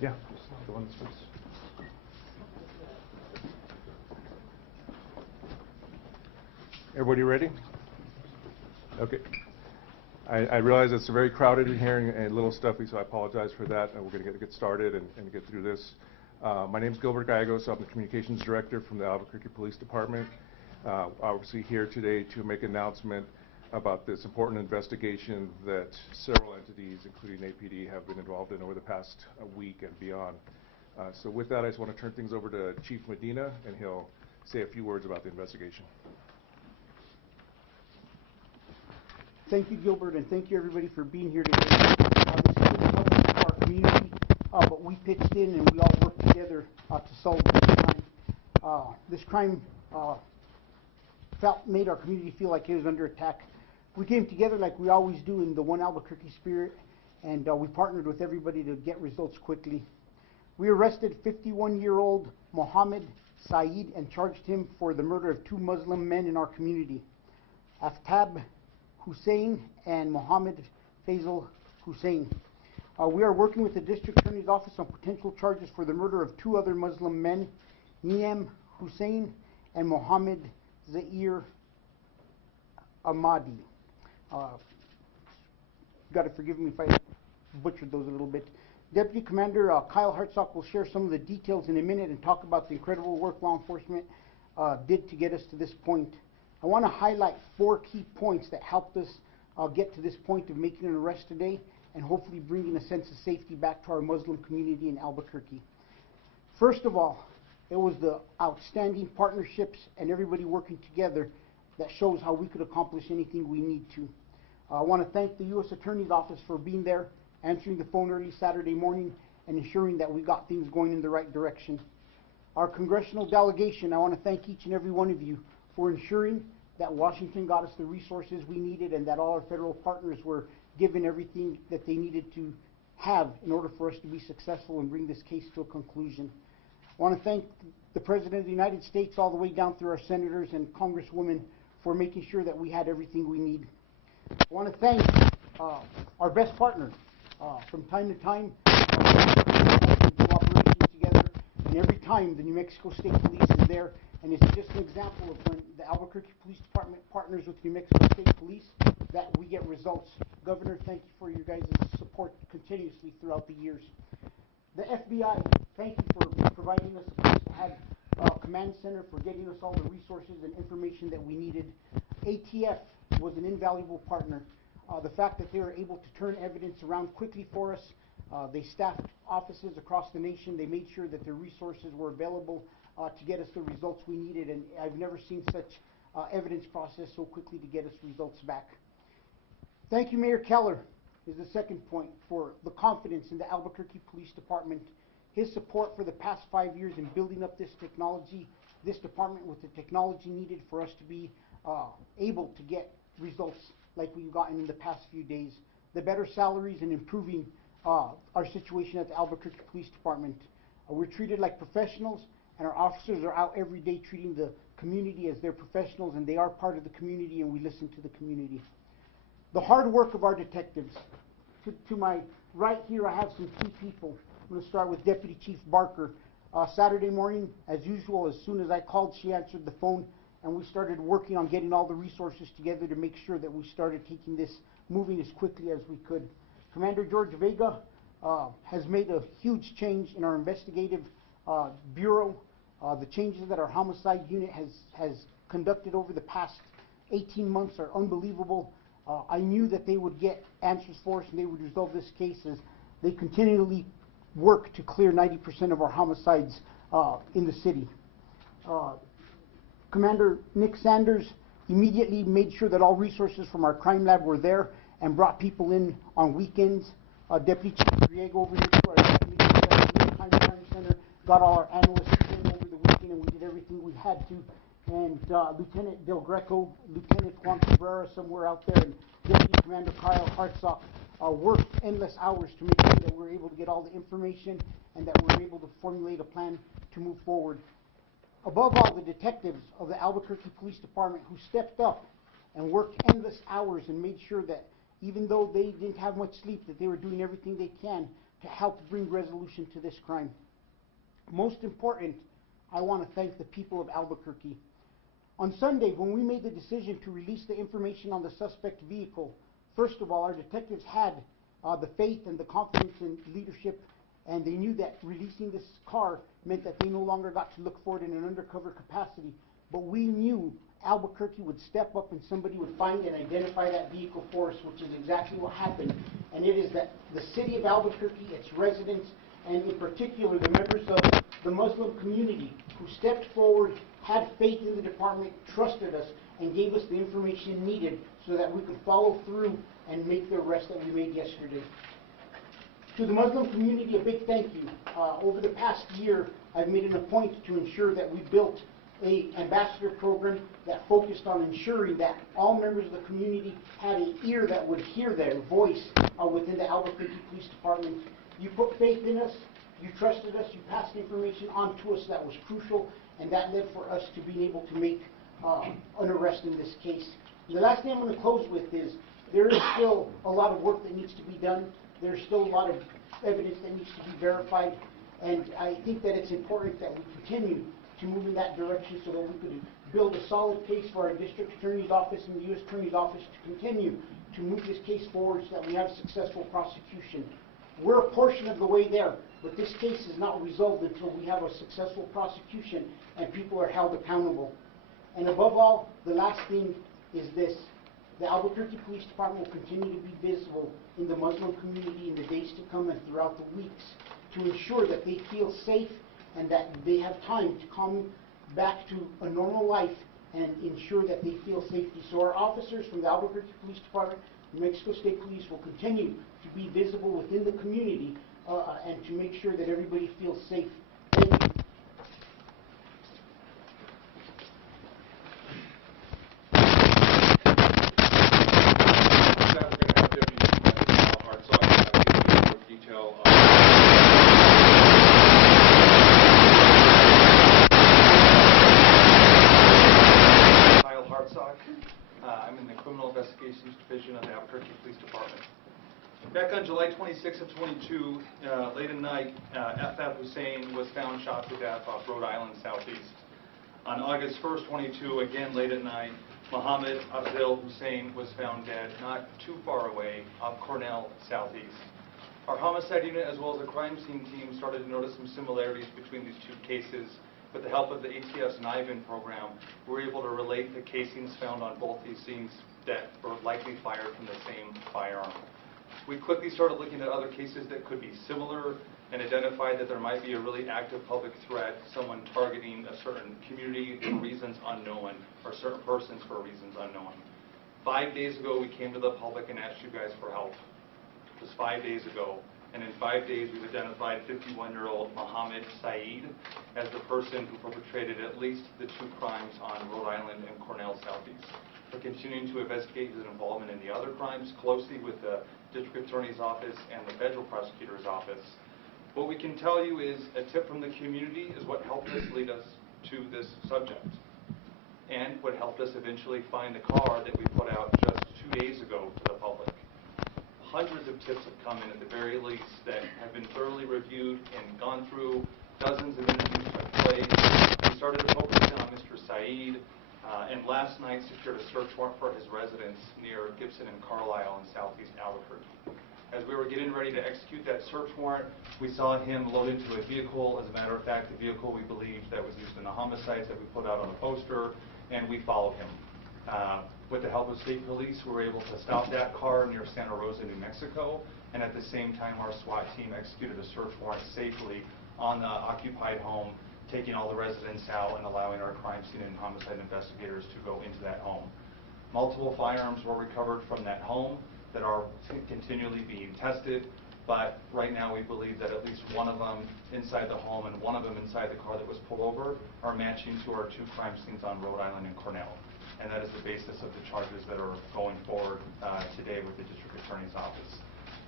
Yeah, just go on this place. Everybody ready? Okay. I realize it's very crowded in here and a little stuffy, so I apologize for that. And we're going to get started and get through this. My name is Gilbert Gallegos. I'm the Communications Director from the Albuquerque Police Department. Obviously here today to make an announcement about this important investigation that several entities, including APD, have been involved in over the past week and beyond. So with that, I just want to turn things over to Chief Medina, and he'll say a few words about the investigation. Thank you, Gilbert, and thank you, everybody, for being here today. This is a tough for our community, but we pitched in and we all worked together to solve this crime. This crime made our community feel like it was under attack. We came together like we always do in the One Albuquerque spirit, and we partnered with everybody to get results quickly. We arrested 51-year-old Mohammed Saeed and charged him for the murder of 2 Muslim men in our community, Aftab Hussein and Mohammed Faisal Hussein. We are working with the District Attorney's Office on potential charges for the murder of 2 other Muslim men, Niem Hussein and Mohammed Zair Ahmadi. Got to forgive me if I butchered those a little bit. Deputy Commander Kyle Hartsock will share some of the details in a minute and talk about the incredible work law enforcement did to get us to this point. I want to highlight 4 key points that helped us get to this point of making an arrest today and hopefully bringing a sense of safety back to our Muslim community in Albuquerque. First of all, it was the outstanding partnerships and everybody working together that shows how we could accomplish anything we need to. I want to thank the U.S. Attorney's Office for being there, answering the phone early Saturday morning, and ensuring that we got things going in the right direction. Our congressional delegation, I want to thank each and every one of you for ensuring that Washington got us the resources we needed and that all our federal partners were given everything that they needed to have in order for us to be successful and bring this case to a conclusion. I want to thank the President of the United States all the way down through our senators and congresswomen for making sure that we had everything we need. I want to thank our best partners. From time to time, we do operations together, and every time the New Mexico State Police is there. And it's just an example of when the Albuquerque Police Department partners with New Mexico State Police that we get results. Governor, thank you for your guys' support continuously throughout the years. The FBI, thank you for providing us a place to have a command center, for getting us all the resources and information that we needed. ATF was an invaluable partner. The fact that they were able to turn evidence around quickly for us, they staffed offices across the nation. They made sure that their resources were available to get us the results we needed, and I've never seen such evidence process so quickly to get us results back. Thank you, Mayor Keller, is the second point, for the confidence in the Albuquerque Police Department. His support for the past 5 years in building up this technology, this department with the technology needed for us to be able to get results like we've gotten in the past few days. The better salaries and improving our situation at the Albuquerque Police Department. We're treated like professionals, and our officers are out every day treating the community as their professionals, and they are part of the community, and we listen to the community. The hard work of our detectives. To my right here, I have some key people. I'm going to start with Deputy Chief Barker. Saturday morning, as usual, as soon as I called, she answered the phone, and we started working on getting all the resources together to make sure that we started taking this moving as quickly as we could. Commander George Vega has made a huge change in our investigative bureau. The changes that our homicide unit has conducted over the past 18 months are unbelievable. I knew that they would get answers for us and they would resolve this case as they continually work to clear 90% of our homicides in the city. Commander Nick Sanders immediately made sure that all resources from our crime lab were there and brought people in on weekends. Deputy Chief Griego over here to our crime center got all our analysts in over the weekend, and we did everything we had to. And Lieutenant Del Greco, Lieutenant Juan Cabrera somewhere out there, and Deputy Commander Kyle Hartsock worked endless hours to make sure that we were able to get all the information and that we were able to formulate a plan to move forward. Above all, the detectives of the Albuquerque Police Department who stepped up and worked endless hours and made sure that even though they didn't have much sleep, that they were doing everything they can to help bring resolution to this crime. Most important, I want to thank the people of Albuquerque. On Sunday, when we made the decision to release the information on the suspect vehicle, first of all, our detectives had the faith and the confidence in leadership, and they knew that releasing this car meant that they no longer got to look for it in an undercover capacity. But we knew Albuquerque would step up and somebody would find and identify that vehicle for us, which is exactly what happened. And it is that the city of Albuquerque, its residents, and in particular the members of the Muslim community who stepped forward, had faith in the department, trusted us, and gave us the information needed so that we could follow through and make the arrest that we made yesterday. To the Muslim community, a big thank you. Over the past year, I've made it a point to ensure that we built an ambassador program that focused on ensuring that all members of the community had an ear that would hear their voice within the Albuquerque Police Department. You put faith in us, you trusted us, you passed information on to us that was crucial, and that led for us to being able to make an arrest in this case. The last thing I'm going to close with is there is still a lot of work that needs to be done. There's still a lot of evidence that needs to be verified, and I think that it's important that we continue to move in that direction so that we could build a solid case for our district attorney's office and the U.S. Attorney's office to continue to move this case forward so that we have successful prosecution. We're a portion of the way there, but this case is not resolved until we have a successful prosecution and people are held accountable. And above all, the last thing is this. The Albuquerque Police Department will continue to be visible in the Muslim community in the days to come and throughout the weeks to ensure that they feel safe and that they have time to come back to a normal life and ensure that they feel safety. So our officers from the Albuquerque Police Department, New Mexico State Police, will continue to be visible within the community and to make sure that everybody feels safe. Thank you. I'm in the Criminal Investigations Division of the Albuquerque Police Department. Back on July 26th of 22, late at night, Ahmad Hussein was found shot to death off Rhode Island Southeast. On August 1st, 22, again late at night, Ahmad Assad Hussein was found dead not too far away off Cornell Southeast. Our homicide unit as well as the crime scene team started to notice some similarities between these two cases. With the help of the ATF's NIVIN program, we were able to relate the casings found on both these scenes that were likely fired from the same firearm. We quickly started looking at other cases that could be similar and identified that there might be a really active public threat, someone targeting a certain community for reasons unknown, or certain persons for reasons unknown. 5 days ago, we came to the public and asked you guys for help. It was 5 days ago. And in 5 days, we've identified 51-year-old Mohammed Saeed as the person who perpetrated at least the two crimes on Rhode Island and Cornell Southeast. We're continuing to investigate his involvement in the other crimes closely with the District Attorney's Office and the Federal Prosecutor's Office. What we can tell you is a tip from the community is what helped us lead us to this subject, and what helped us eventually find the car that we put out just 2 days ago to the public. Hundreds of tips have come in at the very least that have been thoroughly reviewed and gone through. Dozens of interviews took place. We started to focus on Mr. Saeed, and last night secured a search warrant for his residence near Gibson and Carlisle in southeast Albuquerque. As we were getting ready to execute that search warrant, we saw him load into a vehicle. As a matter of fact, the vehicle we believed that was used in the homicides that we put out on the poster, and we followed him. With the help of state police, we were able to stop that car near Santa Rosa, New Mexico, and at the same time our SWAT team executed a search warrant safely on the occupied home, taking all the residents out and allowing our crime scene and homicide investigators to go into that home. Multiple firearms were recovered from that home that are continually being tested, but right now we believe that at least one of them inside the home and one of them inside the car that was pulled over are matching to our two crime scenes on Rhode Island and Cornell. And that is the basis of the charges that are going forward today with the District Attorney's Office.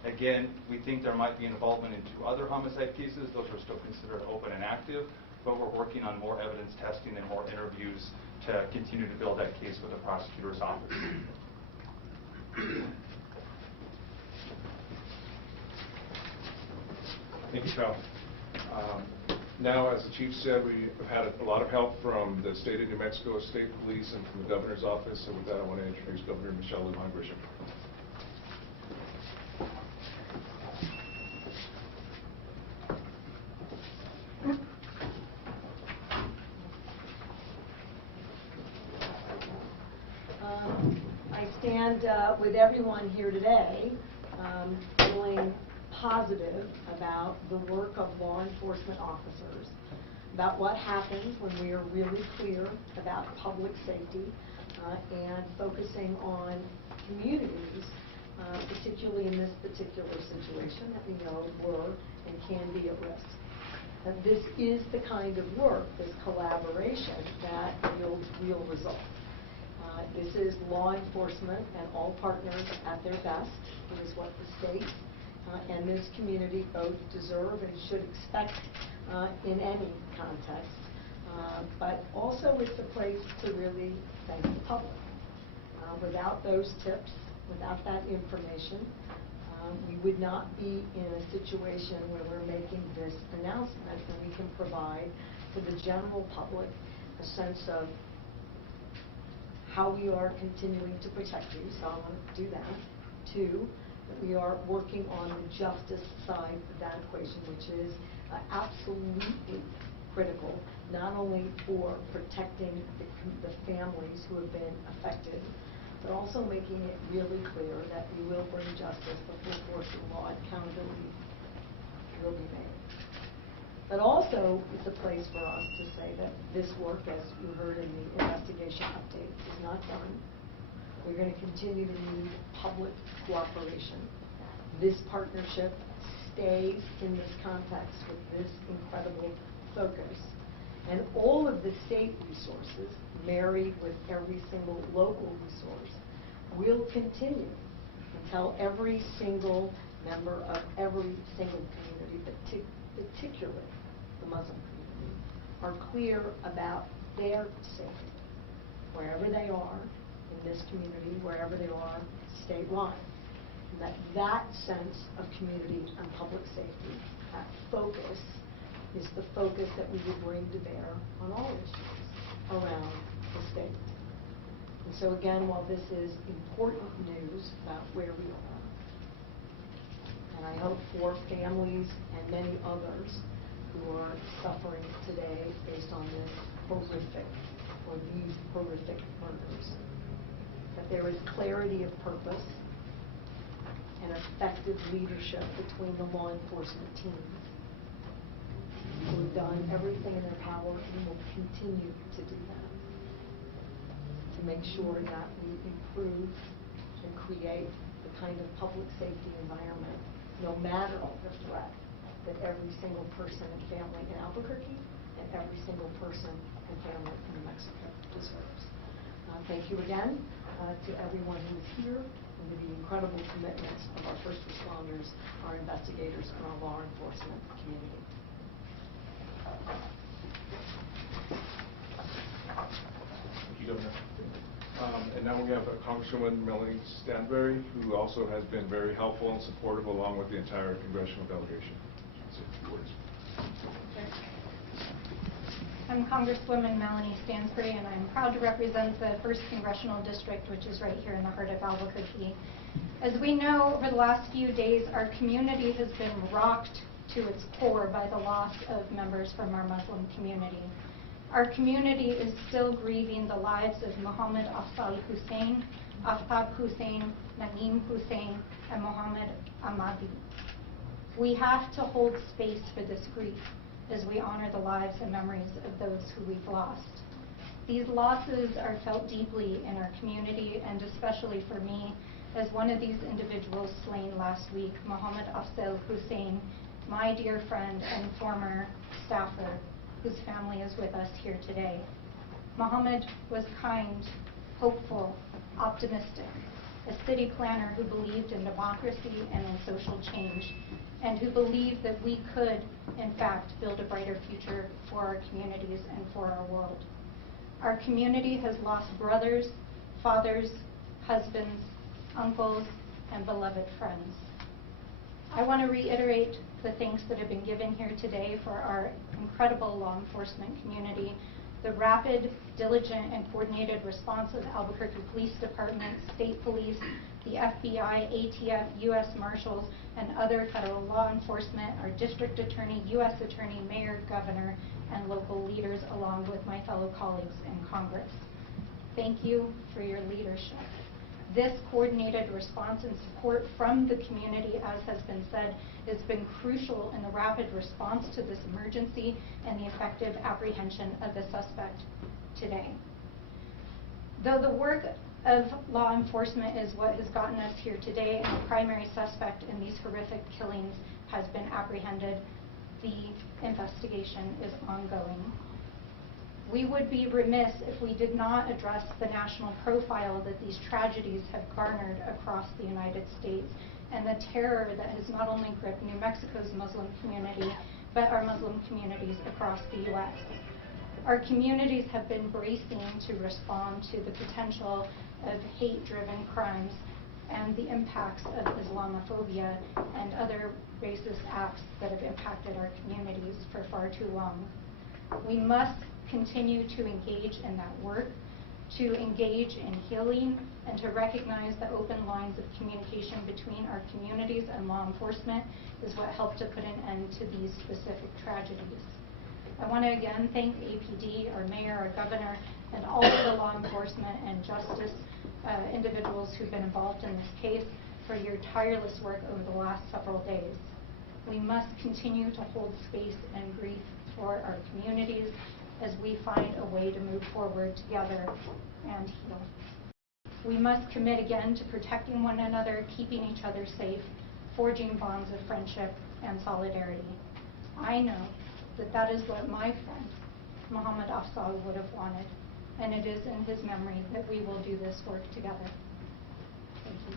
Again, we think there might be involvement in two other homicide cases. Those are still considered open and active, but we're working on more evidence testing and more interviews to continue to build that case with the prosecutor's office. Thank you, Kyle. Now, as the chief said, we have had a lot of help from the state of New Mexico State Police and from the governor's office. So with that, I want to introduce Governor Michelle Lujan Grisham. I stand with everyone here today feeling positive about the work of law enforcement officers, about what happens when we are really clear about public safety and focusing on communities, particularly in this particular situation that we know were and can be at risk. This is the kind of work, this collaboration, that yields real results. This is law enforcement and all partners at their best. It is what the state and this community both deserve and should expect in any context. But also it's a place to really thank the public. Without those tips, without that information, we would not be in a situation where we're making this announcement, and we can provide to the general public a sense of how we are continuing to protect you, so I want to do that. Two, that we are working on the justice side of that equation, which is absolutely critical, not only for protecting the families who have been affected, but also making it really clear that we will bring justice before forcing law, accountability will be made. But also, it's a place for us to say that this work, as you heard in the investigation update, is not done. We're going to continue to need public cooperation. This partnership stays in this context with this incredible focus. And all of the state resources, married with every single local resource, will continue until every single member of every single community, particularly the Muslim community, are clear about their safety, wherever they are in this community, wherever they are statewide. And that sense of community and public safety, that focus, is the focus that we will bring to bear on all issues around the state. And so again, while this is important news about where we are, and I hope for families and many others who are suffering today based on this horrific or these horrific murders, that there is clarity of purpose and effective leadership between the law enforcement teams who have done everything in their power and will continue to do that, to make sure that we improve and create the kind of public safety environment, no matter the threat, that every single person and family in Albuquerque and every single person and family in New Mexico deserves. Thank you again to everyone who is here, and to the incredible commitments of our first responders, our investigators, and our law enforcement community. Thank you, Governor. And now we have Congresswoman Melanie Stanberry, who also has been very helpful and supportive along with the entire congressional delegation. Say a few words. I'm Congresswoman Melanie Stansbury, and I'm proud to represent the 1st Congressional District, which is right here in the heart of Albuquerque. As we know, over the last few days, our community has been rocked to its core by the loss of members from our Muslim community. Our community is still grieving the lives of Muhammad Afzal Hussein, Aftab Hussein, Naeem Hussein, and Muhammad Ahmadi. We have to hold space for this grief as we honor the lives and memories of those who we've lost. These losses are felt deeply in our community, and especially for me, as one of these individuals slain last week, Muhammad Afzal Hussein, my dear friend and former staffer, whose family is with us here today. Muhammad was kind, hopeful, optimistic, a city planner who believed in democracy and in social change, and who believed that we could, in fact, build a brighter future for our communities and for our world. Our community has lost brothers, fathers, husbands, uncles, and beloved friends. I want to reiterate the thanks that have been given here today for our incredible law enforcement community, the rapid, diligent, and coordinated response of Albuquerque Police Department, State Police, the FBI, ATF, U.S. Marshals, and other federal law enforcement, our District Attorney, U.S. Attorney, Mayor, Governor, and local leaders, along with my fellow colleagues in Congress. Thank you for your leadership. This coordinated response and support from the community, as has been said, has been crucial in the rapid response to this emergency and the effective apprehension of the suspect today. Though the work of law enforcement is what has gotten us here today, and the primary suspect in these horrific killings has been apprehended, the investigation is ongoing. We would be remiss if we did not address the national profile that these tragedies have garnered across the United States and the terror that has not only gripped New Mexico's Muslim community, but our Muslim communities across the U.S. Our communities have been bracing to respond to the potential of hate-driven crimes and the impacts of Islamophobia and other racist acts that have impacted our communities for far too long. We must continue to engage in that work, to engage in healing, and to recognize the open lines of communication between our communities and law enforcement is what helped to put an end to these specific tragedies. I want to again thank APD, our mayor, our governor, and all of the law enforcement and justice individuals who've been involved in this case for your tireless work over the last several days. We must continue to hold space and grief for our communities as we find a way to move forward together and heal. We must commit again to protecting one another, keeping each other safe, forging bonds of friendship and solidarity. I know that that is what my friend, Ahmad Assad, would have wanted, and it is in his memory that we will do this work together. Thank you.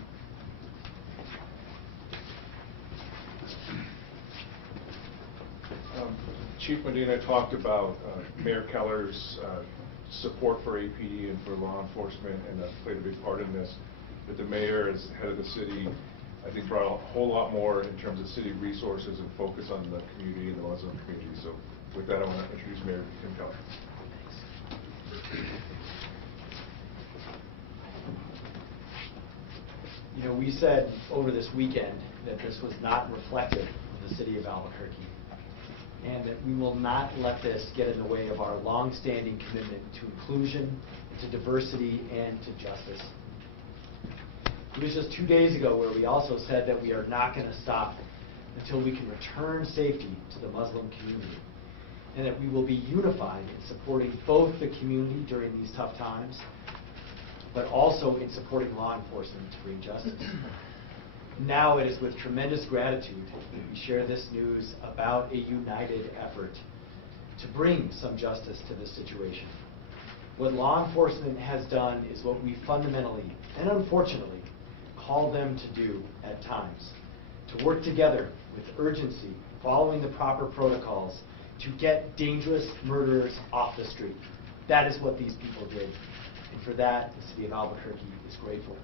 Chief Medina talked about Mayor Keller's support for APD and for law enforcement, and that played a big part in this. But the mayor, as head of the city, I think brought a whole lot more in terms of city resources and focus on the community and the Muslim community. So with that, I want to introduce Mayor Kim Keller. You know, we said over this weekend that this was not reflective of the city of Albuquerque, and that we will not let this get in the way of our long-standing commitment to inclusion, to diversity, and to justice. It was just 2 days ago where we also said that we are not going to stop until we can return safety to the Muslim community, and that we will be unified in supporting both the community during these tough times, but also in supporting law enforcement to bring justice. Now it is with tremendous gratitude that we share this news about a united effort to bring some justice to this situation. What law enforcement has done is what we fundamentally and unfortunately call them to do at times, to work together with urgency, following the proper protocols, to get dangerous murderers off the street. That is what these people did, and for that, the city of Albuquerque is grateful.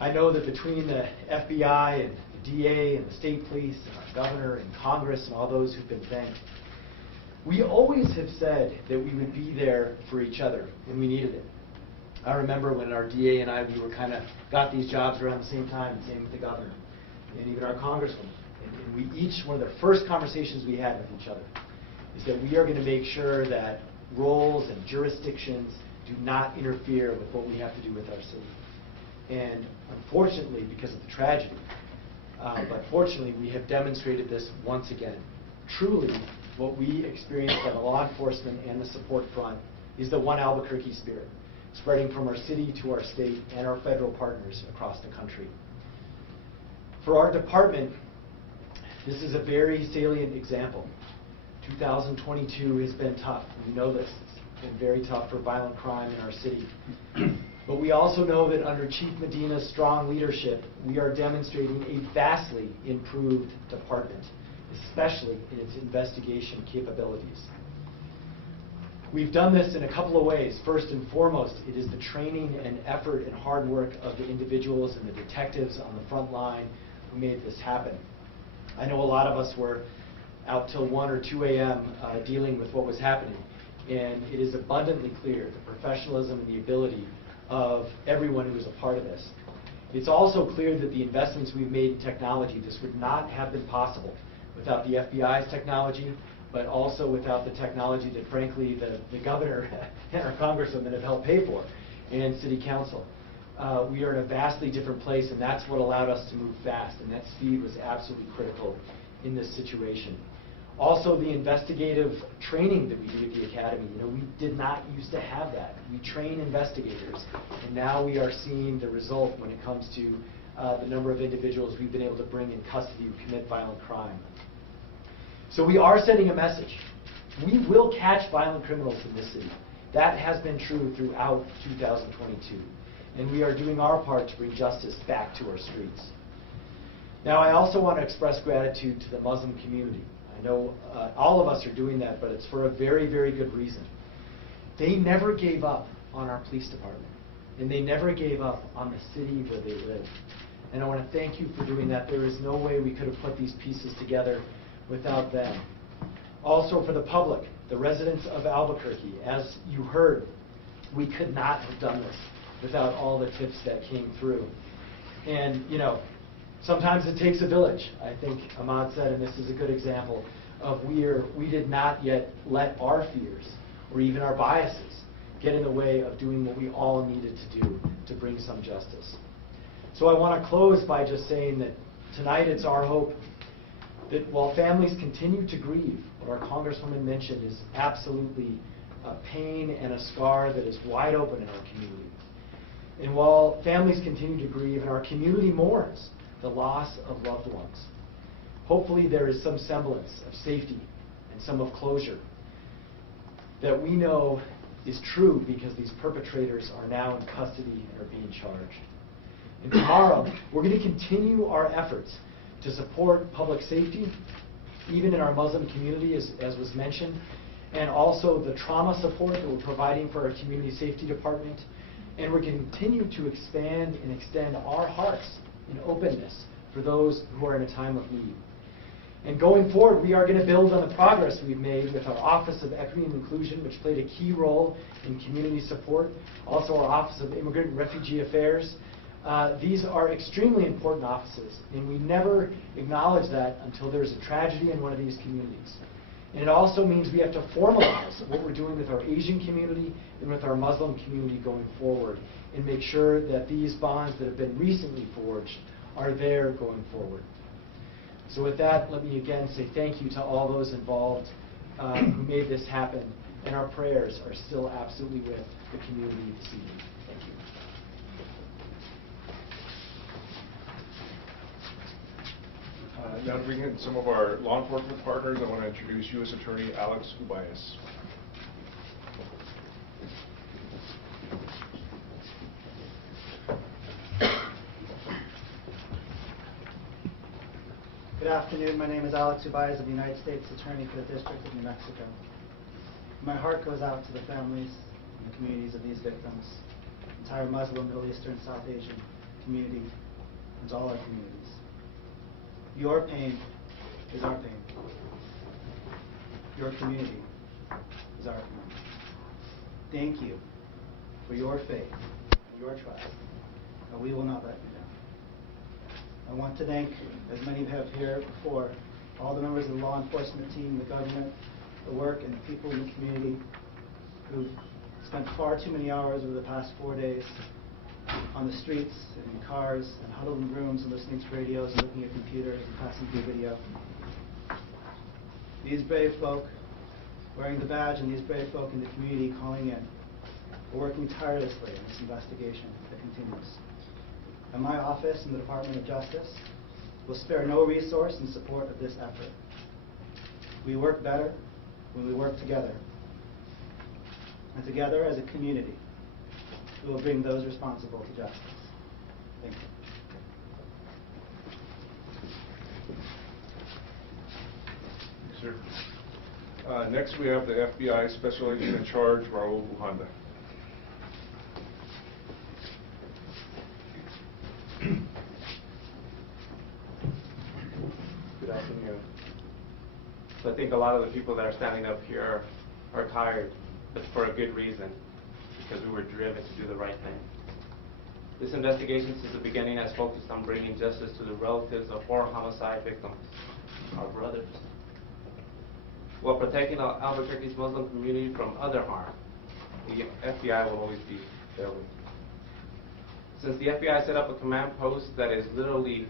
I know that between the FBI and the DA and the state police and our governor and Congress and all those who've been thanked, we always have said that we would be there for each other when we needed it. I remember when our DA and I, we were kind of got these jobs around the same time, and same with the governor, and even our congresswoman. And we each, one of the first conversations we had with each other is that we are going to make sure that roles and jurisdictions do not interfere with what we have to do with our city. And unfortunately, because of the tragedy, but fortunately, we have demonstrated this once again. Truly, what we experienced on the law enforcement and the support front is the one Albuquerque spirit, spreading from our city to our state and our federal partners across the country. For our department, this is a very salient example. 2022 has been tough. We know this. It's been very tough for violent crime in our city. But we also know that under Chief Medina's strong leadership, we are demonstrating a vastly improved department, especially in its investigation capabilities. We've done this in a couple of ways. First and foremost, it is the training and effort and hard work of the individuals and the detectives on the front line who made this happen. I know a lot of us were out till 1 or 2 a.m. Dealing with what was happening, and it is abundantly clear the professionalism and the ability of everyone who was a part of this. It's also clear that the investments we've made in technology, this would not have been possible without the FBI's technology, but also without the technology that, frankly, the governor and our congresswomen have helped pay for, and city council. We are in a vastly different place, and that's what allowed us to move fast, and that speed was absolutely critical in this situation. Also, the investigative training that we do at the academy, we did not used to have that. We train investigators, and now we are seeing the result when it comes to the number of individuals we've been able to bring in custody who commit violent crime. So we are sending a message. We will catch violent criminals in this city. That has been true throughout 2022. And we are doing our part to bring justice back to our streets. Now, I also want to express gratitude to the Muslim community. I know all of us are doing that, but it's for a very, very good reason. They never gave up on our police department, and they never gave up on the city where they live. And I want to thank you for doing that. There is no way we could have put these pieces together without them. Also for the public, the residents of Albuquerque, as you heard, we could not have done this without all the tips that came through. And, sometimes it takes a village. I think Ahmad said, and this is a good example, of we did not yet let our fears or even our biases get in the way of doing what we all needed to do to bring some justice. So I want to close by just saying that tonight it's our hope that while families continue to grieve, what our Congresswoman mentioned is absolutely a pain and a scar that is wide open in our community. And while families continue to grieve and our community mourns the loss of loved ones, hopefully there is some semblance of safety and some of closure that we know is true because these perpetrators are now in custody and are being charged. And tomorrow, we're going to continue our efforts to support public safety, even in our Muslim community, as was mentioned, and also the trauma support that we're providing for our community safety department. And we're going to continue to expand and extend our hearts in openness for those who are in a time of need. And going forward, we are going to build on the progress we've made with our Office of Equity and Inclusion, which played a key role in community support, also our Office of Immigrant and Refugee Affairs. These are extremely important offices, and we never acknowledge that until there's a tragedy in one of these communities. And it also means we have to formalize what we're doing with our Asian community and with our Muslim community going forward, and make sure that these bonds that have been recently forged are there going forward. So with that, let me again say thank you to all those involved who made this happen, and our prayers are still absolutely with the community this evening. Thank you. Now to bring in some of our law enforcement partners, I want to introduce U.S. Attorney Alex Ubayas. Good afternoon. My name is Alex Ubayas, of the United States Attorney for the District of New Mexico. My heart goes out to the families and the communities of these victims, the entire Muslim, Middle Eastern, South Asian community, and to all our communities. Your pain is our pain. Your community is our community. Thank you for your faith and your trust, and we will not let you down. I want to thank, as many have here before, all the members of the law enforcement team, the government, the work, and the people in the community who've spent far too many hours over the past 4 days on the streets and in cars and huddled in rooms and listening to radios and looking at computers and passing through video. These brave folk wearing the badge and these brave folk in the community calling in are working tirelessly in this investigation that continues. And my office and the Department of Justice will spare no resource in support of this effort. We work better when we work together. And together as a community, we will bring those responsible to justice. Thank you. Yes, sir. Next, we have the FBI Special Agent in Charge, Raul Buhanda. So I think a lot of the people that are standing up here are tired, but for a good reason, because we were driven to do the right thing. This investigation since the beginning has focused on bringing justice to the relatives of 4 homicide victims, our brothers, while protecting Albuquerque's Muslim community from other harm. The FBI will always be there with you. Since the FBI set up a command post that is literally,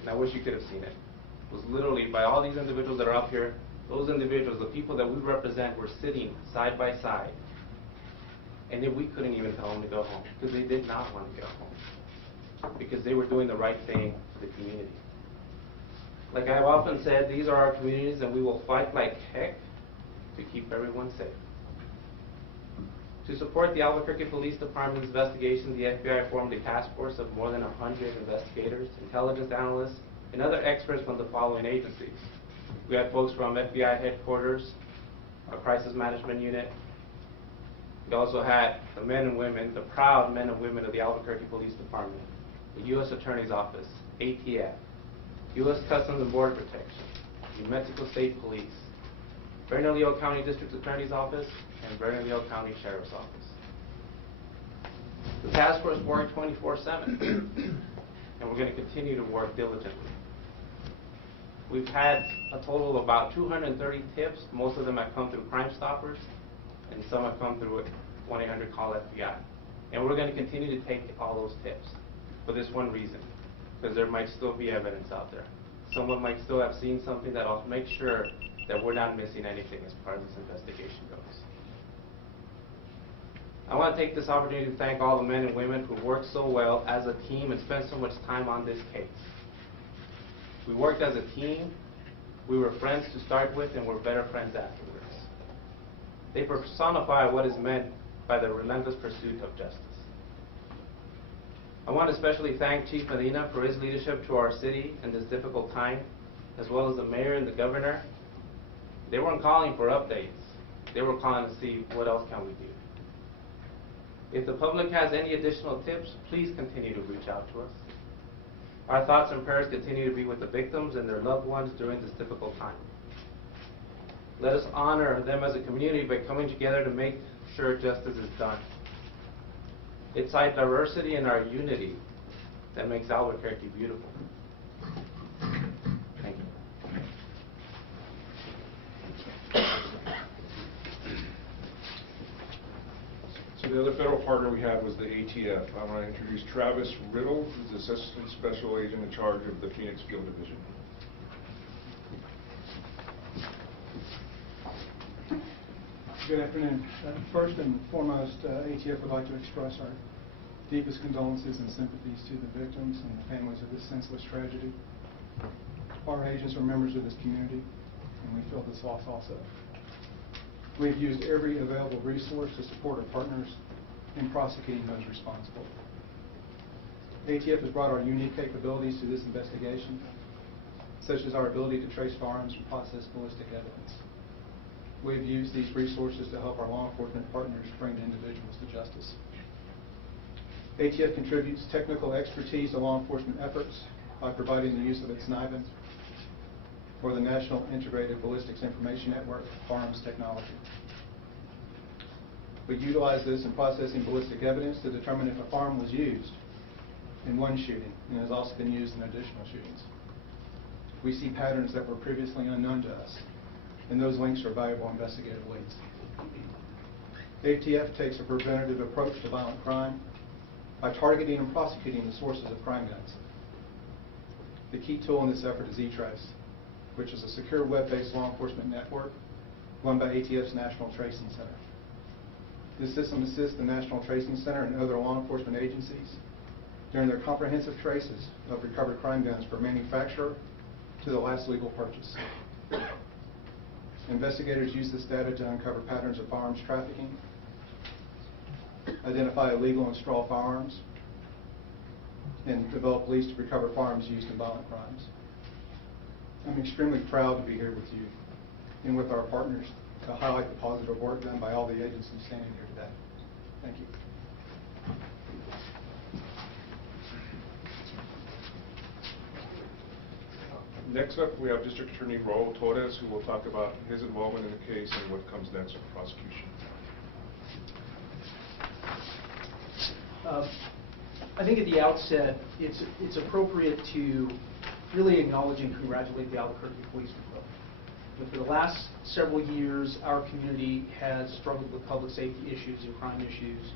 and I wish you could have seen it, was literally by all these individuals that are up here, those individuals, the people that we represent, were sitting side by side. And then we couldn't even tell them to go home because they did not want to go home, because they were doing the right thing for the community. Like I've often said, these are our communities and we will fight like heck to keep everyone safe. To support the Albuquerque Police Department's investigation, the FBI formed a task force of more than 100 investigators, intelligence analysts, and other experts from the following agencies. We had folks from FBI headquarters, our crisis management unit. We also had the men and women, the proud men and women of the Albuquerque Police Department, the U.S. Attorney's Office, ATF, U.S. Customs and Border Protection, New Mexico State Police, Bernalillo County District Attorney's Office, and Bernalillo County Sheriff's Office. The task force worked 24/7, and we're going to continue to work diligently. We've had a total of about 230 tips. Most of them have come through Crime Stoppers, and some have come through 1-800-CALL-FBI. And we're going to continue to take all those tips for this one reason, because there might still be evidence out there. Someone might still have seen something that'll make sure that we're not missing anything as far as this investigation goes. I want to take this opportunity to thank all the men and women who worked so well as a team and spent so much time on this case. We worked as a team, we were friends to start with, and we're better friends afterwards. They personify what is meant by the relentless pursuit of justice. I want to especially thank Chief Medina for his leadership to our city in this difficult time, as well as the mayor and the governor. They weren't calling for updates. They were calling to see what else can we do. If the public has any additional tips, please continue to reach out to us. Our thoughts and prayers continue to be with the victims and their loved ones during this difficult time. Let us honor them as a community by coming together to make sure justice is done. It's our diversity and our unity that makes Albuquerque beautiful. Thank you. So the other federal partner we had was the ATF. I want to introduce Travis Riddle, who's the Assistant Special Agent in charge of the Phoenix Field Division. Good afternoon. First and foremost, ATF would like to express our deepest condolences and sympathies to the victims and the families of this senseless tragedy. Our agents are members of this community, and we feel this loss also. We've used every available resource to support our partners in prosecuting those responsible. ATF has brought our unique capabilities to this investigation, such as our ability to trace firearms and process ballistic evidence. We've used these resources to help our law enforcement partners bring the individuals to justice. ATF contributes technical expertise to law enforcement efforts by providing the use of its NIBIN, or the National Integrated Ballistics Information Network, FARMS technology. We utilize this in processing ballistic evidence to determine if a firearm was used in one shooting and has also been used in additional shootings. We see patterns that were previously unknown to us, and those links are valuable investigative leads. ATF takes a preventative approach to violent crime by targeting and prosecuting the sources of crime guns. The key tool in this effort is eTrace, which is a secure web-based law enforcement network run by ATF's National Tracing Center. This system assists the National Tracing Center and other law enforcement agencies during their comprehensive traces of recovered crime guns from manufacturer to the last legal purchase. Investigators use this data to uncover patterns of firearms trafficking, identify illegal and straw firearms, and develop leads to recover firearms used in violent crimes. I'm extremely proud to be here with you and with our partners to highlight the positive work done by all the agencies standing here today. Thank you. Next up, we have District Attorney Raul Torres, who will talk about his involvement in the case and what comes next with prosecution. I think at the outset, it's appropriate to really acknowledge and congratulate the Albuquerque Police Department. For the last several years, our community has struggled with public safety issues and crime issues,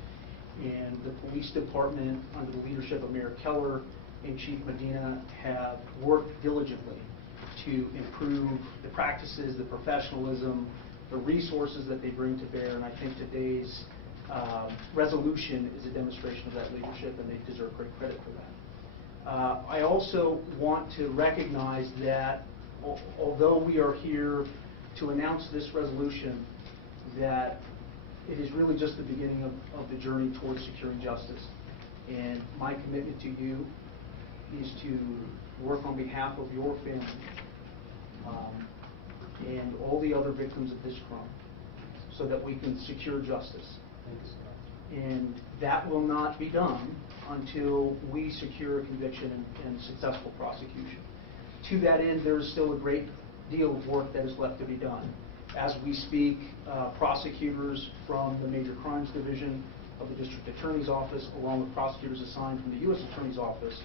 and the police department, under the leadership of Mayor Keller and Chief Medina, have worked diligently to improve the practices, the professionalism, the resources that they bring to bear, and I think today's resolution is a demonstration of that leadership, and they deserve great credit for that. I also want to recognize that although we are here to announce this resolution, that it is really just the beginning of the journey towards securing justice. And my commitment to you is to work on behalf of your family and all the other victims of this crime so that we can secure justice. And that will not be done until we secure a conviction and successful prosecution. To that end, there is still a great deal of work that is left to be done. As we speak, prosecutors from the Major Crimes Division of the District Attorney's Office, along with prosecutors assigned from the U.S. Attorney's Office,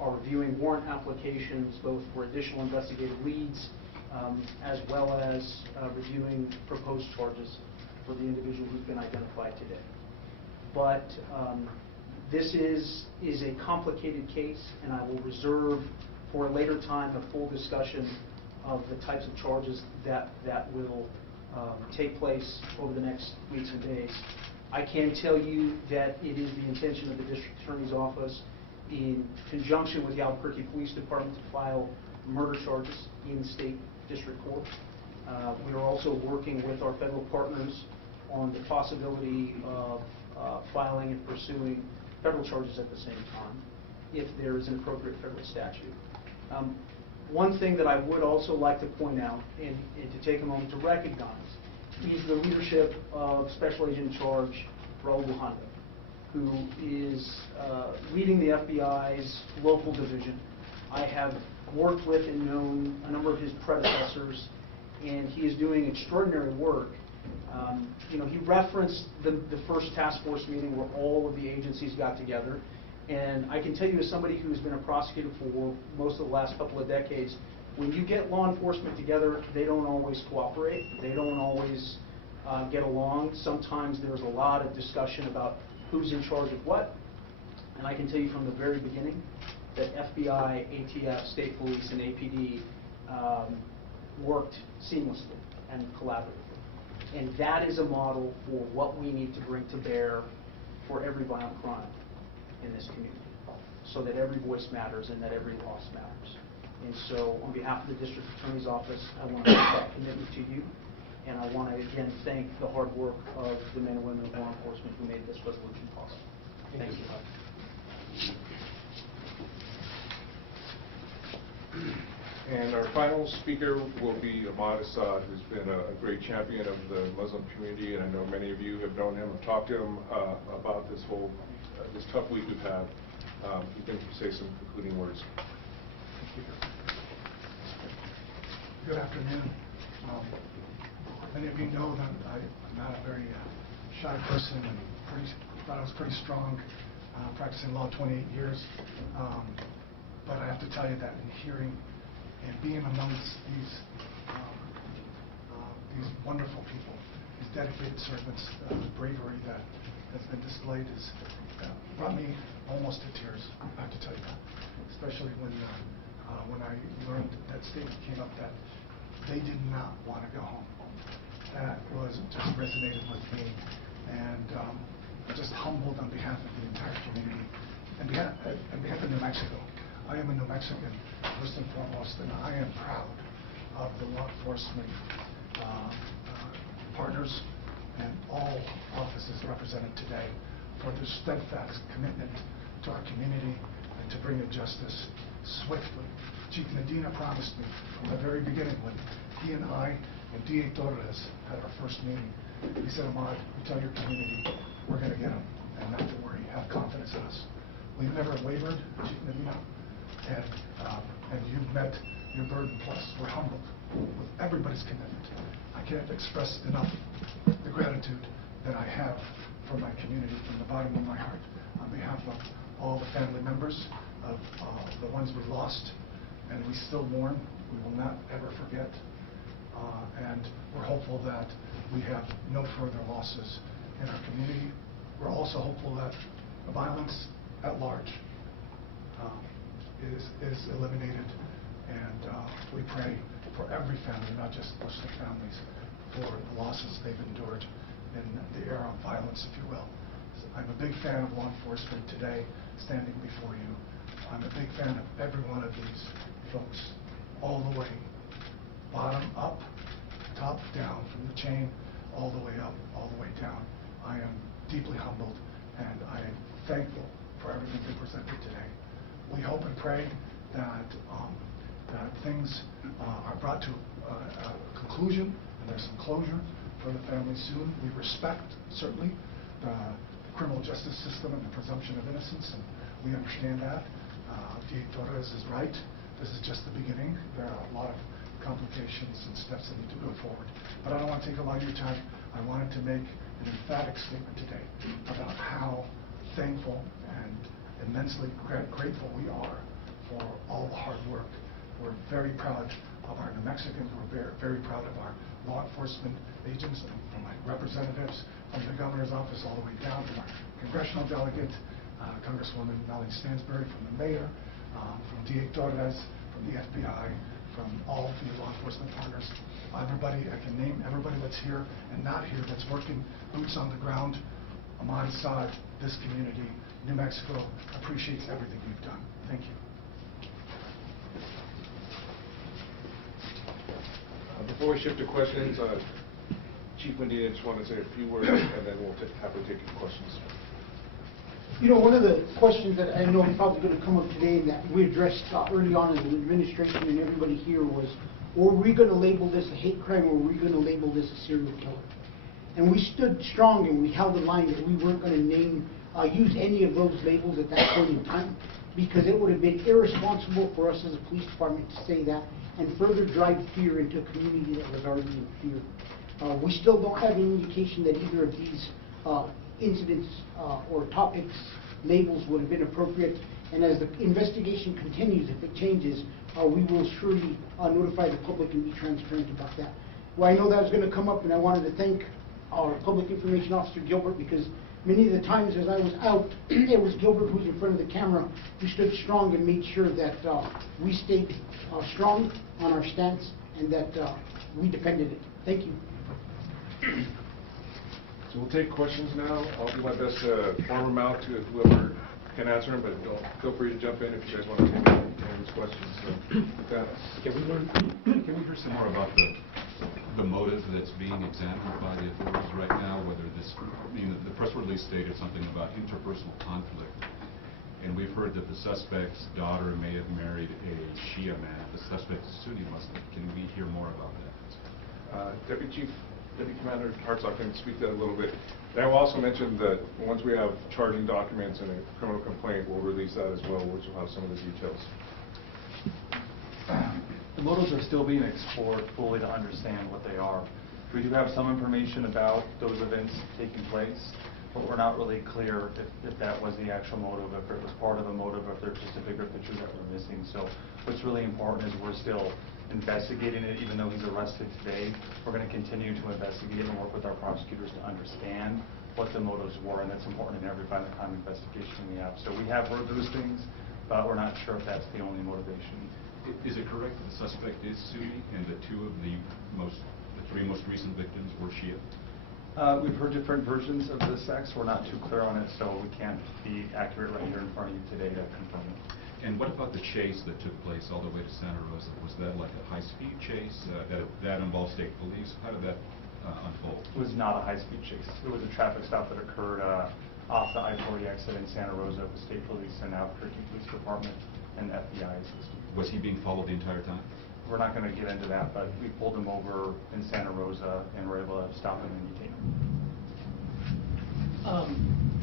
are reviewing warrant applications both for additional investigative leads as well as reviewing proposed charges for the individual who's been identified today. But this is a complicated case, and I will reserve for a later time a full discussion of the types of charges that will take place over the next weeks and days. I can tell you that it is the intention of the District Attorney's Office, in conjunction with the Albuquerque Police Department, to file murder charges in state district court. We are also working with our federal partners on the possibility of filing and pursuing federal charges at the same time, if there is an appropriate federal statute. One thing that I would also like to point out, and to take a moment to recognize, is the leadership of Special Agent in Charge Raul Bujanda, who is leading the FBI's local division. I have worked with and known a number of his predecessors, and he is doing extraordinary work. He referenced the first task force meeting where all of the agencies got together. And I can tell you, as somebody who's been a prosecutor for most of the last couple of decades, when you get law enforcement together, they don't always cooperate. They don't always get along. Sometimes there's a lot of discussion about who's in charge of what. And I can tell you from the very beginning that FBI, ATF, state police, and APD worked seamlessly and collaboratively. And that is a model for what we need to bring to bear for every violent crime in this community, so that every voice matters and that every loss matters. And so on behalf of the District Attorney's Office, I want to make that commitment to you, and I want to again thank the hard work of the men and women of law enforcement who made this resolution possible. Thank you. And our final speaker will be Ahmad Assad, who's been a great champion of the Muslim community, and I know many of you have known him and talked to him about this tough week we've had. You can say some concluding words. Good afternoon. Many of you know that I'm not a very shy person, and thought I was pretty strong, practicing law 28 years. But I have to tell you that in hearing and being amongst these wonderful people, these dedicated servants, the bravery that has been displayed has brought me almost to tears. I have to tell you that, especially when I learned that statement came up that they did not want to go home. That just resonated with me, and I'm just humbled on behalf of the entire community, and on behalf of New Mexico. I am a New Mexican, first and foremost, and I am proud of the law enforcement partners and all offices represented today for their steadfast commitment to our community and to bringing justice swiftly. Chief Medina promised me from the very beginning when he and I and D.A. Torres had our first meeting. He said, Ahmad, you tell your community we're going to get them, and not to worry, have confidence in us. We've never wavered, Chief Medina, and you've met your burden plus. We're humbled with everybody's commitment. I can't express enough the gratitude that I have for my community from the bottom of my heart on behalf of all the family members of the ones we lost and we still mourn. We will not ever forget. And we're hopeful that we have no further losses in our community. We're also hopeful that the violence at large is eliminated, and we pray for every family, not just Muslim families, for the losses they've endured in the era of violence, if you will. I'm a big fan of law enforcement today, standing before you. I'm a big fan of every one of these folks, all the way, bottom up, top down, from the chain, all the way up, all the way down. I am deeply humbled, and I am thankful for everything they presented today. We hope and pray that things are brought to a conclusion and there's some closure for the family soon. We respect, certainly, the criminal justice system and the presumption of innocence, and we understand that. D. Torres is right. This is just the beginning. There are a lot of complications and steps that need to go forward. But I don't want to take a lot of your time. I wanted to make an emphatic statement today about how thankful and immensely grateful we are for all the hard work. We're very proud of our New Mexicans. We're very proud of our law enforcement agents and from my representatives from the governor's office all the way down to our congressional delegate, Congresswoman Melanie Stansbury, from the mayor, from D.A. Torres, from the FBI, from all the law enforcement partners. Everybody, I can name everybody that's here and not here that's working boots on the ground. Ahmad Assad, this community, New Mexico, appreciates everything you've done. Thank you. Before we shift to questions, Chief Wendy, I just want to say a few words, and then we'll have to take your questions. You know, one of the questions that I know is probably going to come up today and that we addressed early on in the administration and everybody here was, were we going to label this a hate crime or were we going to label this a serial killer? And we stood strong and we held the line that we weren't going to use any of those labels at that point in time, because it would have been irresponsible for us as a police department to say that and further drive fear into a community that was already in fear. We still don't have any indication that either of these incidents or topics labels would have been appropriate. And as the investigation continues, if it changes, we will surely notify the public and be transparent about that. Well, I know that was going to come up, and I wanted to thank our Public Information Officer, Gilbert, because many of the times as I was out, it was Gilbert who was in front of the camera who stood strong and made sure that we stayed strong on our stance and that we defended it. Thank you. So we'll take questions now. I'll do my best to farm them out to whoever can answer them, but feel free to jump in if you guys want to take any of these questions. So with that, can we hear some more about the motive that's being examined by the authorities right now? Whether this, the press release stated something about interpersonal conflict, and we've heard that the suspect's daughter may have married a Shia man. The suspect is Sunni Muslim. Can we hear more about that? Deputy Commander Hartzog can speak to that a little bit. And I will also mention that once we have charging documents and a criminal complaint, we'll release that as well, which will have some of the details. The motives are still being explored fully to understand what they are. We do have some information about those events taking place, but we're not really clear if that was the actual motive, if it was part of a motive, or if there's just a bigger picture that we're missing. So what's really important is we're still investigating it. Even though he's arrested today, we're going to continue to investigate and work with our prosecutors to understand what the motives were, and that's important in every violent crime investigation we have. So we have heard those things, but we're not sure if that's the only motivation. Is it correct that the suspect is Sunni and the three most recent victims were Shia? We've heard different versions of the sex. We're not too clear on it, so we can't be accurate right here in front of you today to confirm it. And what about the chase that took place all the way to Santa Rosa? Was that like a high-speed chase that involved state police? How did that unfold? It was not a high-speed chase. It was a traffic stop that occurred off the I-40 exit in Santa Rosa with state police and Albuquerque Police Department and FBI assistance. Was he being followed the entire time? We're not going to get into that, but we pulled him over in Santa Rosa and were able to stop him and detain him.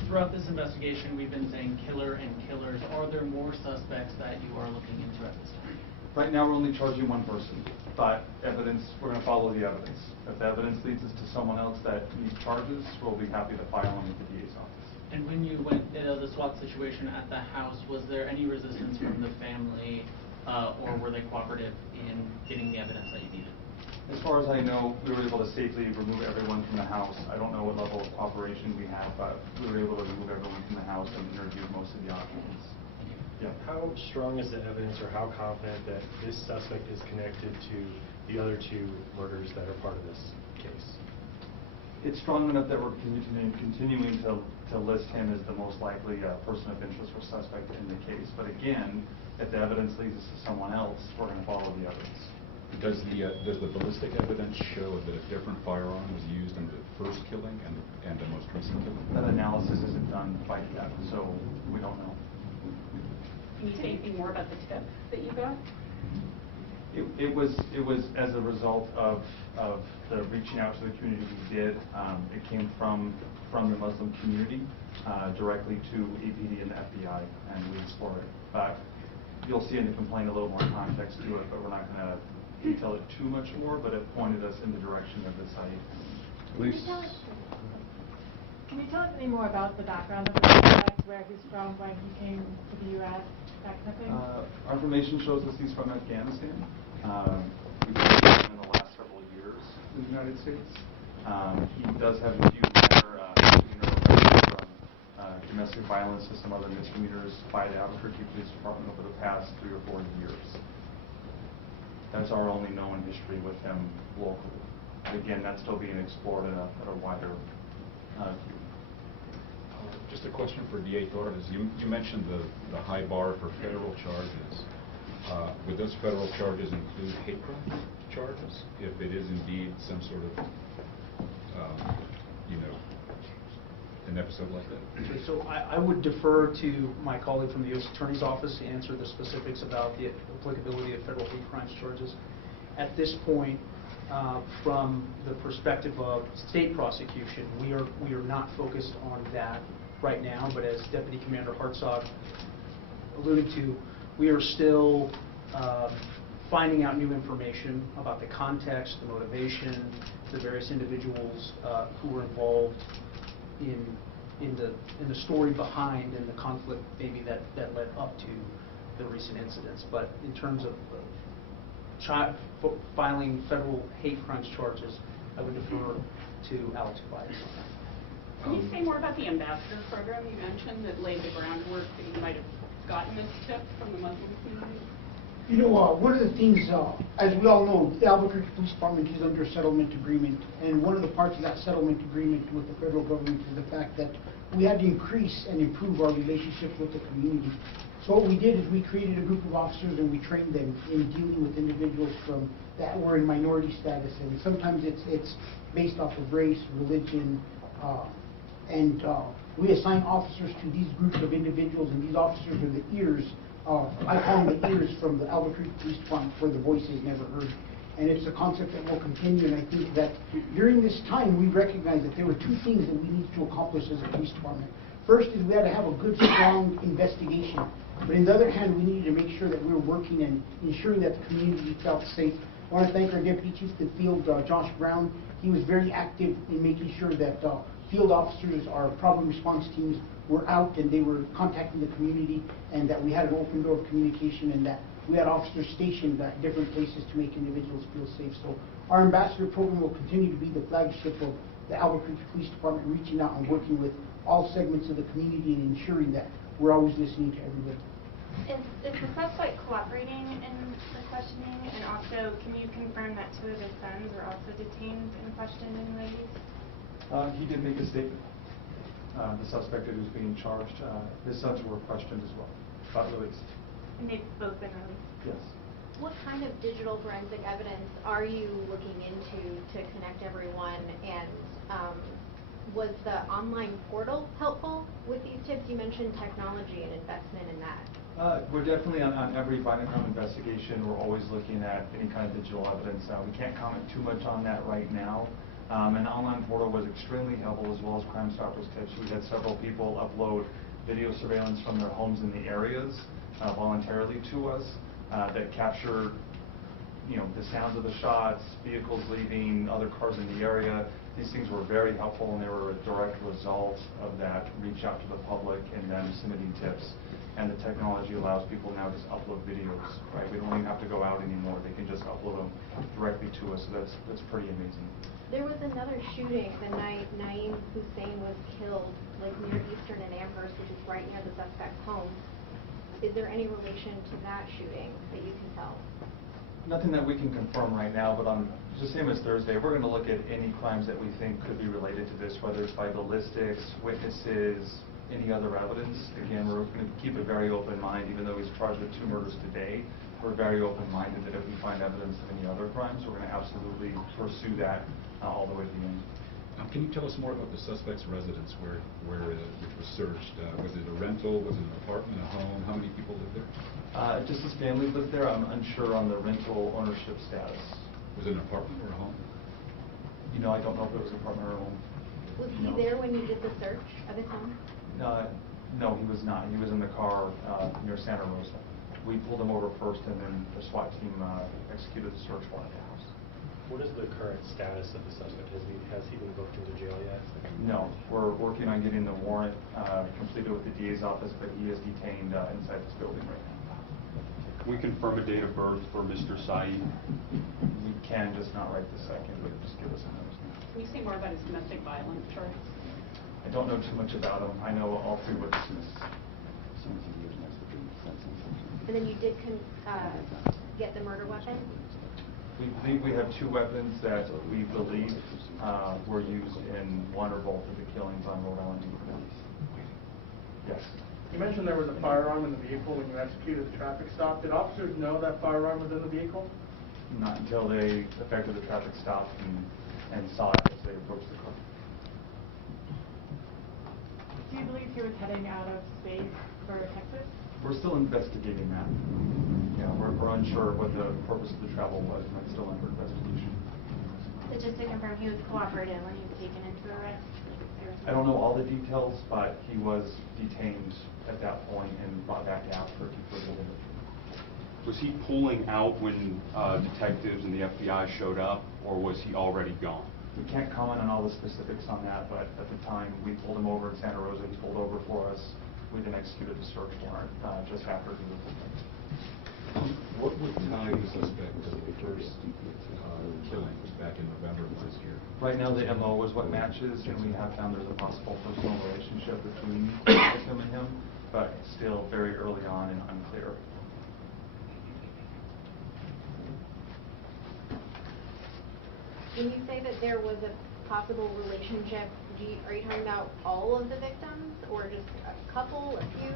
Throughout this investigation, we've been saying killer and killers. Are there more suspects that you are looking into at this time? Right now, we're only charging one person, but evidence, we're going to follow the evidence. If the evidence leads us to someone else that needs charges, we'll be happy to file them with the DA's office. And when you went the SWAT situation at the house, was there any resistance from the family, or were they cooperative in getting the evidence that you needed? As far as I know, we were able to safely remove everyone from the house. I don't know what level of cooperation we had, but we were able to remove everyone from the house and interview most of the occupants. Yeah. How strong is the evidence, or how confident that this suspect is connected to the other two murders that are part of this case? It's strong enough that we're continuing to list him as the most likely person of interest or suspect in the case. But again, if the evidence leads us to someone else, we're going to follow the evidence. Does the ballistic evidence show that a different firearm was used in the first killing and the most recent killing? That analysis isn't done quite yet, so we don't know. Can you say anything more about the tip that you got? It was as a result of the reaching out to the community we did. It came from the Muslim community directly to APD and the FBI, and we explored it. But you'll see in the complaint a little more context to it, but we're not going to detail it too much more, but it pointed us in the direction of the site. Can you tell us any more about the background of the suspect, where he's from, when he came to the U.S., that kind of thing? Our information shows us he's from Afghanistan. We've been him in the last several years in the United States. He does have a few minor misdemeanor arrests from domestic violence and some other misdemeanors by the Albuquerque Police Department over the past 3 or 4 years. That's our only known history with him locally. Again, that's still being explored at a wider view. Just a question for DA Torres. You mentioned the high bar for federal charges. Would those federal charges include hate crime charges, if it is indeed some sort of, an episode like that? Okay, so I would defer to my colleague from the U.S. Attorney's Office to answer the specifics about the applicability of federal hate crimes charges. At this point, from the perspective of state prosecution, we are not focused on that right now, but as Deputy Commander Hartzog alluded to, we are still finding out new information about the context, the motivation, the various individuals who were involved in the story behind and the conflict maybe that led up to the recent incidents. But in terms of filing federal hate crimes charges, I would defer to Alex Bias on that. Can you say more about the ambassador program you mentioned that laid the groundwork that you might have gotten this tip from the Muslim community? You know, one of the things, as we all know, the Albuquerque Police Department is under a settlement agreement, and one of the parts of that settlement agreement with the federal government is the fact that we had to increase and improve our relationship with the community. So what we did is we created a group of officers and we trained them in dealing with individuals that were in minority status, and sometimes it's based off of race, religion, and we assign officers to these groups of individuals, and these officers are the ears. I call them the ears from the Albuquerque Police Department for the voices never heard. And it's a concept that will continue, and I think that during this time we recognized that there were two things that we needed to accomplish as a police department. First is we had to have a good, strong investigation. But on the other hand, we needed to make sure that we were working and ensuring that the community felt safe. I want to thank our Deputy Chief of the Field, Josh Brown. He was very active in making sure that field officers, our problem response teams, were out and they were contacting the community, and that we had an open door of communication, and that we had officers stationed at different places to make individuals feel safe. So our ambassador program will continue to be the flagship of the Albuquerque Police Department, reaching out and working with all segments of the community and ensuring that we're always listening to everybody. Is the suspect cooperating in the questioning? And also, can you confirm that 2 of his sons were also detained and questioned in Ladies? He did make a statement. The suspect who was being charged, his sons were questioned as well, but released. And they've both been released? Yes. What kind of digital forensic evidence are you looking into to connect everyone? And was the online portal helpful with these tips? You mentioned technology and investment in that. We're definitely on every violent crime investigation. We're always looking at any kind of digital evidence. We can't comment too much on that right now. An online portal was extremely helpful, as well as Crime Stoppers tips. We had several people upload video surveillance from their homes in the areas voluntarily to us. that captured the sounds of the shots, vehicles leaving, other cars in the area. These things were very helpful, and they were a direct result of that reach out to the public and them submitting tips. And the technology allows people now to just upload videos, right? We don't even have to go out anymore. They can just upload them directly to us, so that's pretty amazing. There was another shooting the night Naeem Hussein was killed, like near Eastern and Amherst, which is right near the suspect's home. Is there any relation to that shooting that you can tell? Nothing that we can confirm right now, but on the same as Thursday, we're going to look at any crimes that we think could be related to this, whether it's by ballistics, witnesses, any other evidence. Again, we're going to keep a very open mind, even though he's charged with 2 murders today. We're very open-minded that if we find evidence of any other crimes, we're going to absolutely pursue that all the way to the end. Can you tell us more about the suspect's residence, where it was searched? Was it a rental? Was it an apartment, a home? How many people lived there? Just his family lived there. I'm unsure on the rental ownership status. Was it an apartment or a home? I don't know if it was an apartment or a home. Was he there when you did the search of his home? No, he was not. He was in the car near Santa Rosa. We pulled him over first, and then the SWAT team executed the search warrant at the house. What is the current status of the suspect? Has he been booked into jail yet? No, we're working on getting the warrant completed with the DA's office, but he is detained inside this building right now. Can we confirm a date of birth for Mr. Saeed? We can, just not right this second, but just give us a notice. Can you say more about his domestic violence charges? I don't know too much about him. I know all 3 were dismissed. And then you did get the murder weapon? We believe we have 2 weapons that we believe were used in 1 or both of the killings on Rhode Island. Yes. You mentioned there was a firearm in the vehicle when you executed the traffic stop. Did officers know that firearm was in the vehicle? Not until they effected the traffic stop and saw it as they approached the car. Do you believe he was heading out of state for Texas? We're still investigating that. Yeah, we're unsure what the purpose of the travel was, and that's still under investigation. So just to confirm, he was cooperative when he was taken into arrest? I don't know all the details, but he was detained at that point and brought back to Albuquerque for the interview. Was he pulling out when detectives and the FBI showed up, or was he already gone? We can't comment on all the specifics on that, but at the time we pulled him over in Santa Rosa. He pulled over for us. We then executed the search warrant just after he was detained. What would tie the suspect to the first killings back in November of last year? Right now the MO is what matches, and we have found there's a possible personal relationship between the victim and him, but still very early on and unclear. When you say that there was a possible relationship, are you talking about all of the victims, or just a couple, a few?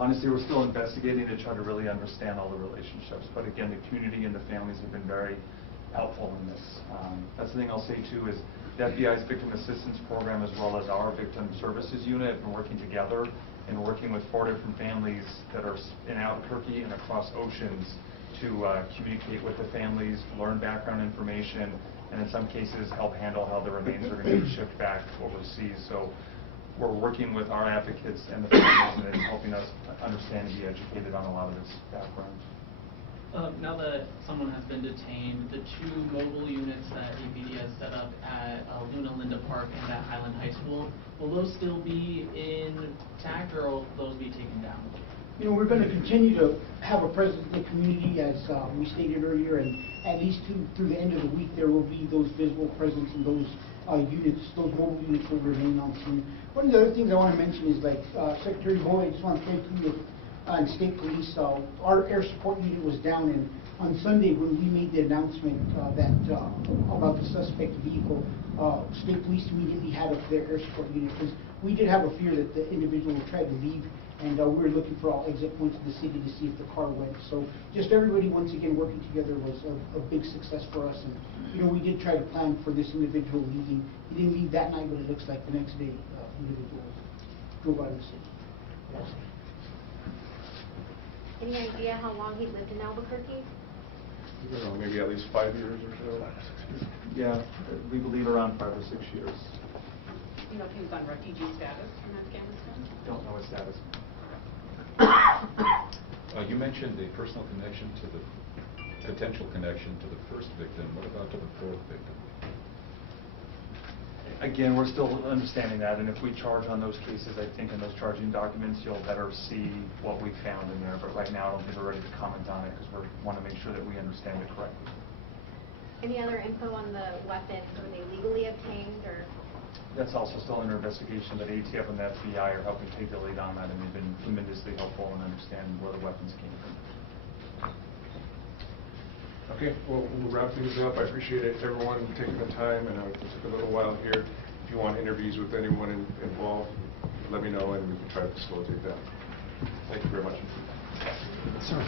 Honestly, we're still investigating to try to really understand all the relationships, but again, the community and the families have been very helpful in this. That's the thing I'll say too, is the FBI's Victim Assistance Program as well as our Victim Services Unit have been working together and working with 4 different families that are in Albuquerque and across oceans to communicate with the families, learn background information, and in some cases help handle how the remains are going to be shipped back overseas. So we're working with our advocates and the families, and it's helping us understand and be educated on a lot of this background. Now that someone has been detained, the 2 mobile units that APD has set up at Luna Linda Park and at Highland High School, will those still be intact, or will those be taken down? We're going to continue to have a presence in the community, as we stated earlier, and at least through the end of the week, there will be those visible presence in those units. Those mobile units will remain on scene. One of the other things I want to mention is, like Secretary Boyd, I just want to thank you and State Police. Our air support unit was down, and on Sunday when we made the announcement about the suspect vehicle, State Police immediately had up their air support unit, because we did have a fear that the individual tried to leave, and we were looking for all exit points in the city to see if the car went. So just everybody once again working together was a big success for us. And we did try to plan for this individual leaving. He didn't leave that night, but it looks like the next day individual drove out of the city. Yes. Any idea how long he lived in Albuquerque? I don't know, maybe at least 5 years or so. Yeah, we believe around 5 or 6 years. You know if he was on refugee status from Afghanistan? Don't know his status. You mentioned a personal connection to the, potential connection to the first victim. What about to the fourth victim? Again, we're still understanding that, and if we charge on those cases, I think in those charging documents, you'll better see what we found in there. But right now, I don't think we're ready to comment on it because we want to make sure that we understand it correctly. Any other info on the weapons? Were they legally obtained or? That's also still under investigation, but ATF and the FBI are helping take the lead on that, and they've been tremendously helpful in understanding where the weapons came from. Okay, well, we'll wrap things up. I appreciate everyone taking the time, and it took a little while here. If you want interviews with anyone involved, let me know, and we can try to facilitate that. Thank you very much. Sorry.